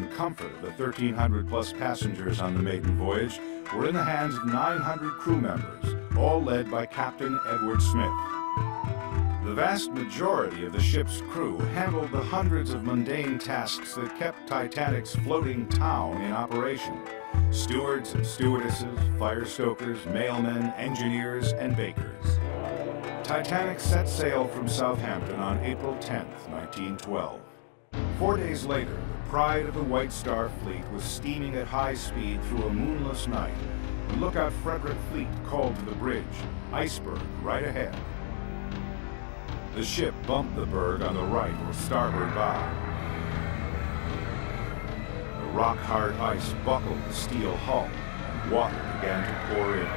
and comfort of the 1,300-plus passengers on the maiden voyage were in the hands of 900 crew members, all led by Captain Edward Smith. The vast majority of the ship's crew handled the hundreds of mundane tasks that kept Titanic's floating town in operation. Stewards and stewardesses, fire stokers, mailmen, engineers, and bakers. Titanic set sail from Southampton on April 10, 1912. 4 days later, the pride of the White Star Fleet was steaming at high speed through a moonless night when Lookout Frederick Fleet called to the bridge, "Iceberg right ahead." The ship bumped the berg on the right or starboard bow. The rock-hard ice buckled the steel hull, and water began to pour in.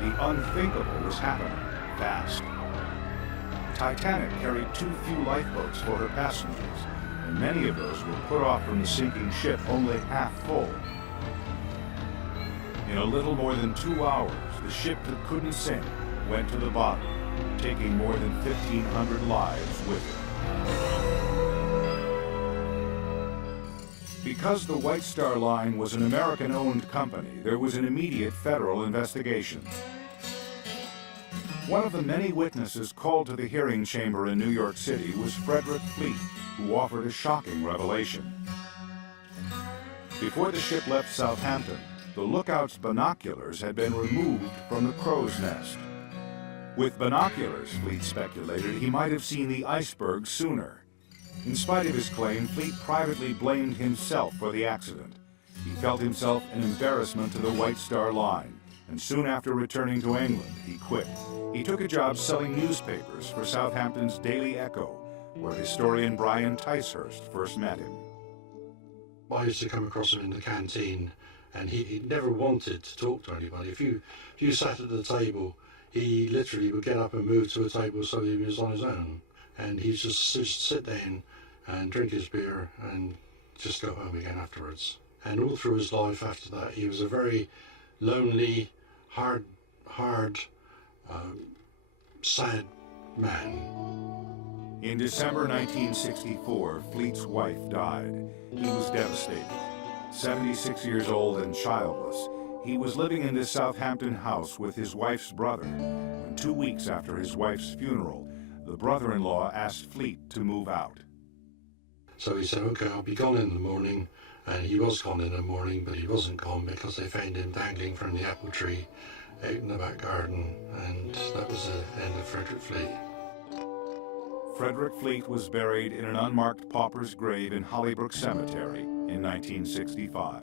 The unthinkable was happening, fast. Titanic carried too few lifeboats for her passengers, and many of those were put off from the sinking ship only half full. In a little more than 2 hours, the ship that couldn't sink went to the bottom, taking more than 1,500 lives with it. Because the White Star Line was an American-owned company, there was an immediate federal investigation. One of the many witnesses called to the hearing chamber in New York City was Frederick Fleet, who offered a shocking revelation. Before the ship left Southampton, the lookout's binoculars had been removed from the crow's nest. With binoculars, Fleet speculated, he might have seen the iceberg sooner. In spite of his claim, Fleet privately blamed himself for the accident. He felt himself an embarrassment to the White Star Line, and soon after returning to England, he quit. He took a job selling newspapers for Southampton's Daily Echo, where historian Brian Ticehurst first met him. I used to come across him in the canteen, and he never wanted to talk to anybody. If you sat at the table, he literally would get up and move to a table so he was on his own. And he'd just sit down and drink his beer and just go home again afterwards. And all through his life after that, he was a very lonely, hard, sad man. In December 1964, Fleet's wife died. He was devastated. 76 years old and childless, he was living in this Southampton house with his wife's brother, when 2 weeks after his wife's funeral, the brother-in-law asked Fleet to move out. So he said, "Okay, I'll be gone in the morning." And he was gone in the morning, but he wasn't gone because they found him dangling from the apple tree out in the back garden, and that was the end of Frederick Fleet. Frederick Fleet was buried in an unmarked pauper's grave in Hollybrook Cemetery in 1965.